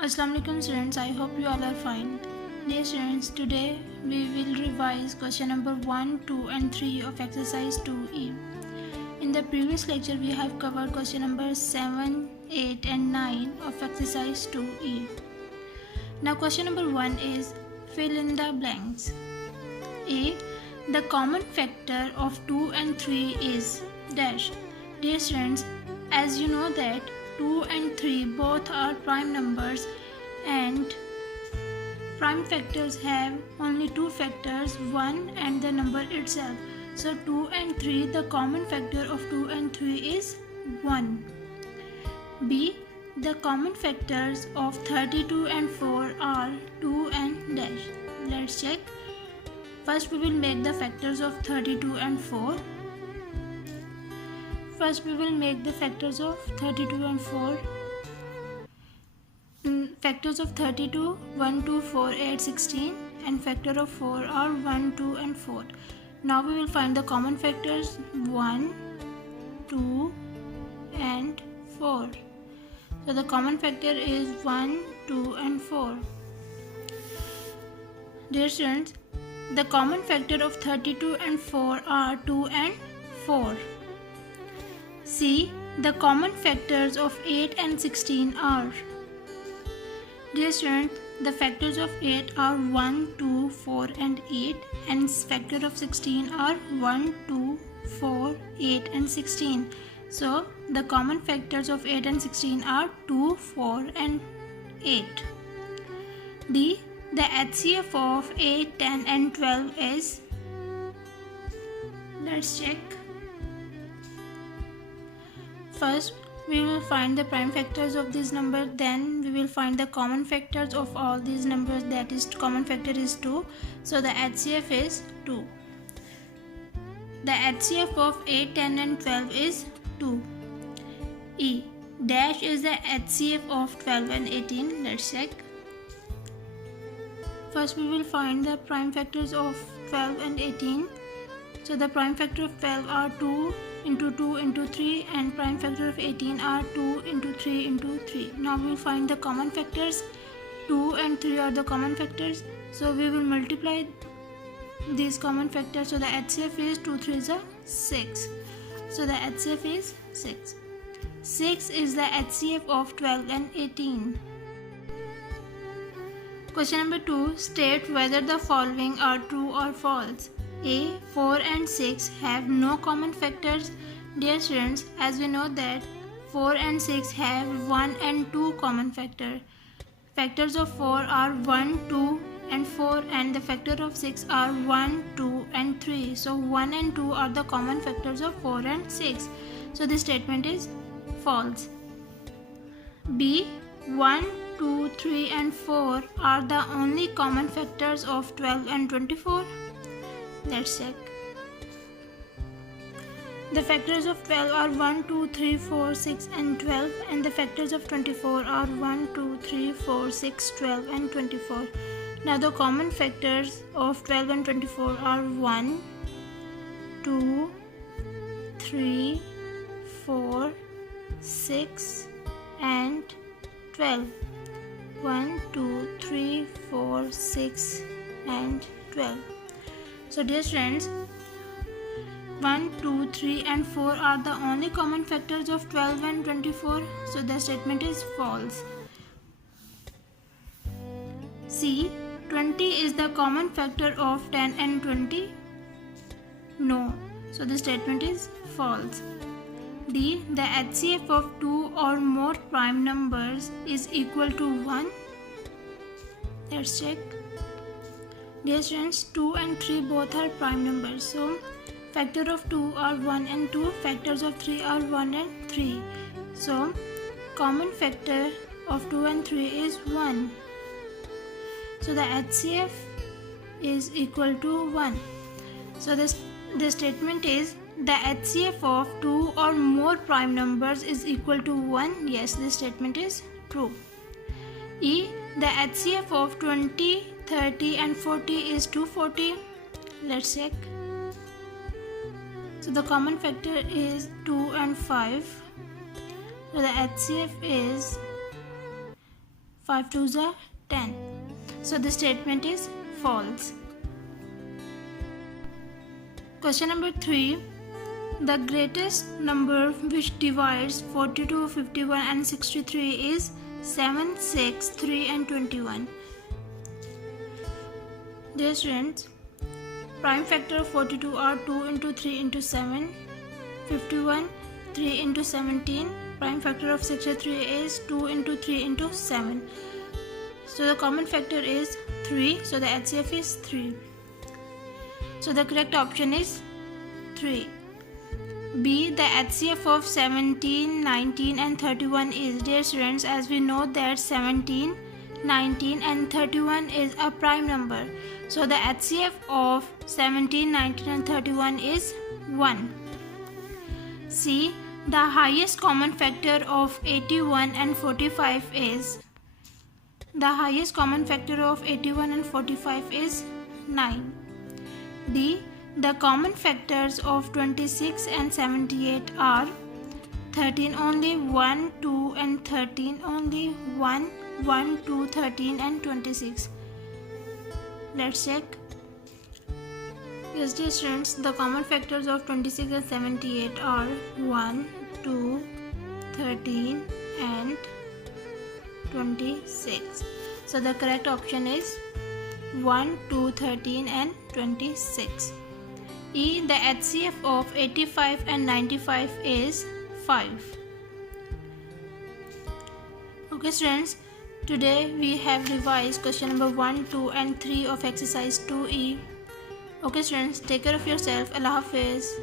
Assalamualaikum students, I hope you all are fine. Dear students, today we will revise question number 1, 2 and 3 of exercise 2E. In the previous lecture we have covered question number 7, 8 and 9 of exercise 2E. Now question number 1 is fill in the blanks. A. The common factor of 2 and 3 is dash. Dear students, as you know that 2 and 3 both are prime numbers and prime factors have only two factors, 1 and the number itself. So 2 and 3, the common factor of 2 and 3 is 1. B. The common factors of 32 and 4 are 2 and dash. Let's check. First we will make the factors of 32 and 4. First we will make the factors of 32 and 4. Factors of 32, 1, 2, 4, 8, 16 and factor of 4 are 1, 2 and 4. Now we will find the common factors 1, 2 and 4. So the common factor is 1, 2 and 4. Dear students, the common factor of 32 and 4 are 2 and 4. C. The common factors of 8 and 16 are. Dear students, the factors of 8 are 1, 2, 4 and 8 and factor of 16 are 1, 2, 4, 8 and 16. So the common factors of 8 and 16 are 2, 4 and 8. D. The HCF of 8, 10 and 12 is. Let's check. First we will find the prime factors of this number, then we will find the common factors of all these numbers, that is common factor is 2. So the HCF is 2. The HCF of 8, 10 and 12 is 2. E. Dash is the HCF of 12 and 18. Let's check. First we will find the prime factors of 12 and 18. So the prime factor of 12 are 2 into 2 into 3 and prime factor of 18 are 2 into 3 into 3. Now we will find the common factors. 2 and 3 are the common factors. So we will multiply these common factors. So the HCF is 2 3 is 6. So the HCF is 6. 6 is the HCF of 12 and 18. Question number 2. State whether the following are true or false. A. 4 and 6 have no common factors. Dear students, as we know that 4 and 6 have 1 and 2 common factor. Factors of 4 are 1, 2 and 4 and the factor of 6 are 1, 2 and 3. So 1 and 2 are the common factors of 4 and 6. So this statement is false. B. 1, 2, 3 and 4 are the only common factors of 12 and 24. Let's check. The factors of 12 are 1, 2, 3, 4, 6 and 12 and the factors of 24 are 1, 2, 3, 4, 6, 12 and 24. Now the common factors of 12 and 24 are 1, 2, 3, 4, 6 and 12. 1, 2, 3, 4, 6 and 12. So dear friends, 1, 2, 3 and 4 are the only common factors of 12 and 24. So the statement is false. C. 20 is the common factor of 10 and 20. No. So the statement is false. D. The HCF of 2 or more prime numbers is equal to 1. Let's check. Dear students, 2 and 3 both are prime numbers. So factor of 2 are 1 and 2. Factors of 3 are 1 and 3. So common factor of 2 and 3 is 1. So the HCF is equal to 1. So the statement is the HCF of 2 or more prime numbers is equal to 1. Yes, this statement is true. E. The HCF of 20, 30 and 40 is 240. Let's check. So the common factor is 2 and 5. So the HCF is 5 2s are 10. So the statement is false. Question number 3. The greatest number which divides 42, 51 and 63 is 7, 6, 3 and 21. Dear students, prime factor of 42 are 2 into 3 into 7, 51, 3 into 17. Prime factor of 63 is 2 into 3 into 7. So the common factor is 3. So the HCF is 3. So the correct option is 3. B. The HCF of 17, 19 and 31 is, dear students, as we know that 17, 19 and 31 is a prime number. So the HCF of 17, 19 and 31 is 1. C. The highest common factor of 81 and 45 is, the highest common factor of 81 and 45 is 9. D. The common factors of 26 and 78 are 13 only, 1, 2 and 13 only, 1, 1, 2, 13 and 26. Let's check. Yes, dear students, the common factors of 26 and 78 are 1, 2, 13 and 26. So the correct option is 1, 2, 13 and 26. E. The HCF of 85 and 95 is 5. Okay students, today we have revised question number 1, 2 and 3 of exercise 2E. Okay students, take care of yourself. Allah Hafiz.